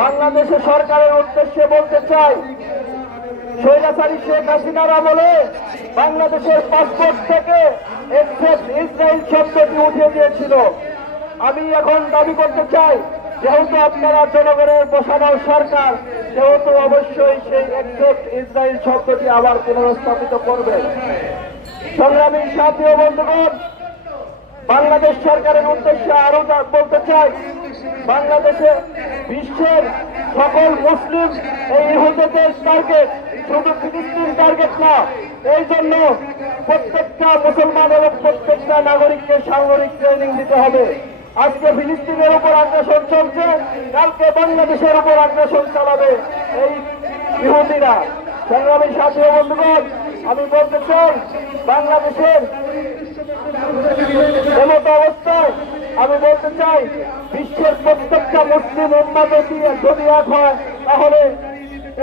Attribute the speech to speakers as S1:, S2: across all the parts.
S1: বাংলাদেশের সরকারের উদ্দেশ্যে বলতে চাই, স্বৈরাচারী শেখ হাসিনার আমলে বাংলাদেশের পাসপোর্ট থেকে ইসরায়েল শব্দটি উঠিয়ে দিয়েছিল আমি এখন দাবি করতে চাই, যেহেতু আপনারা জনগণের বসানো সরকার, সেহেতু অবশ্যই সেই এক্সেপ্ট ইসরায়েল শব্দটি আবার পুনরস্থাপিত করবে। সংগ্রামী সাথী বন্ধুগণ, বাংলাদেশ সরকারের উদ্দেশ্যে আরও বলতে চাই বাংলাদেশে বিশ্বের সকল মুসলিম এই ইহুদিদের টার্গেট শুধু ফিলিস্তিন টার্গেট না, এই জন্য প্রত্যেকটা মুসলমান এবং প্রত্যেকটা নাগরিককে সামরিক ট্রেনিং দিতে হবে। আজকে ফিলিস্তিনের উপর আগ্রাসন চলছে, কালকে বাংলাদেশের উপর আগ্রাসন চালাবে এই ইহুদিরা। সংগ্রামী সাথী বন্ধুগণ, আমি বলতে চাই, বাংলাদেশের অবস্থায় আমি বলতে চাই, বিশ্বের প্রত্যেকটা মুসলিম উন্মাদের দিয়ে যদি এক হয়, তাহলে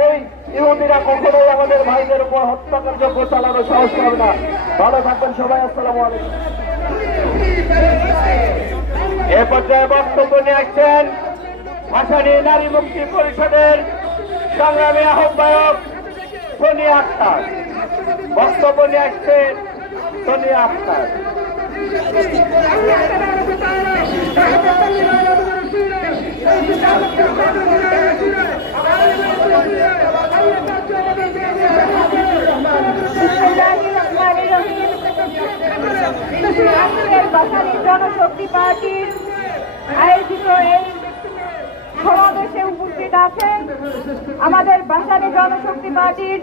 S1: এই ইহুদিরা কখনোই আমাদের ভাইদের উপর হত্যাকার্য চালানো সাহস পাবে না। ভালো থাকবেন সবাই, আসসালামু এ পর্যায়ে বক্তব্য নিয়ে আসছেন ভাসানী নারী মুক্তি পরিষদের সংগ্রামী আহ্বায়ক সোনিয়া আক্তার। বক্তব্য নিয়ে আসছেন সোনিয়া আক্তার।
S2: বাসানি জনশক্তি পার্টির আয়োজিত এই সমাবেশে উপস্থিত আছেন আমাদের বাসানি জনশক্তি পার্টির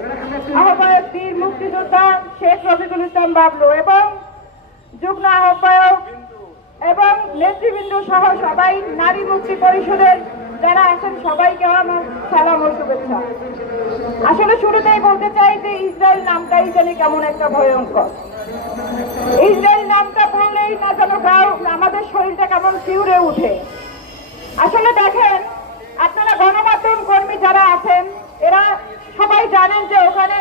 S2: আহ্বায়ক বীর মুক্তিযোদ্ধা শেখ রফিকুল ইসলাম বাবলু এবং যুগ্ম আহ্বায়ক এবং নেতৃবৃন্দ সহ সবাই নারী মুক্তি পরিষদের যারা আছেন সবাইকে আমার সালাম ও শুভেচ্ছা। আসলে শুরুতেই বলতে চাই যে ইসরায়েল নামটাই জানি কেমন একটা ভয়ঙ্কর। ইসরায়েল নামটা বললেই না যেন গাও আমাদের শরীরটা কেমন শিউরে উঠে। আসলে দেখেন, আপনারা গণমাধ্যম কর্মী যারা আছেন, এরা সবাই জানেন যে ওখানে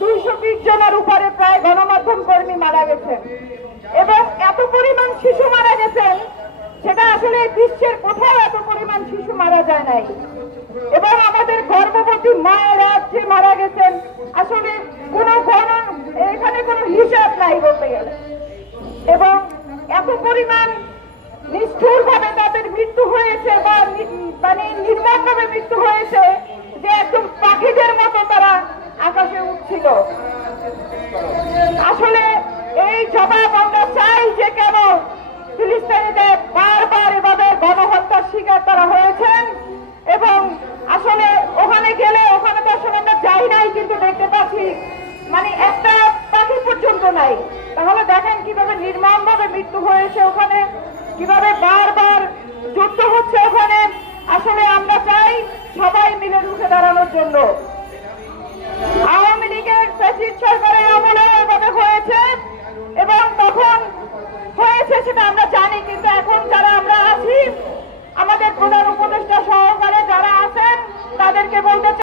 S2: দুইশো বিশ জনের উপরে প্রায় গণমাধ্যম কর্মী মারা গেছেন। এবং এত পরিমাণ শিশু মারা গেছেন, সেটা আসলে বিশ্বের কোথাও এত পরিমাণ শিশু মারা যায় নাই। এবং আমাদের গর্ভবতী মায়েরা যে মারা গেছেন, আসলে কোনো, এখানে কোনো হিসাব নাই বলতে গেলে। এবং এত পরিমাণ নিষ্ঠুর ভাবে তাদের মৃত্যু হয়েছে বা মানে নির্মম ভাবে মৃত্যু হয়েছে যে একদম পাখিদের মতো তারা আকাশে উঠছিল। আসলে এই জবাব আমরা চাই যে কেন ফিলিস্তিনিদের বারবার এভাবে গণহত্যার শিকার তারা হয়েছেন। দেখেন কীভাবে নির্মম ভাবে মৃত্যু হয়েছে ওখানে, কীভাবে বারবার যুদ্ধ হচ্ছে ওখানে। আসলে আমরা চাই সবাই মিলে রুখে দাঁড়ানোর জন্য। আওয়ামী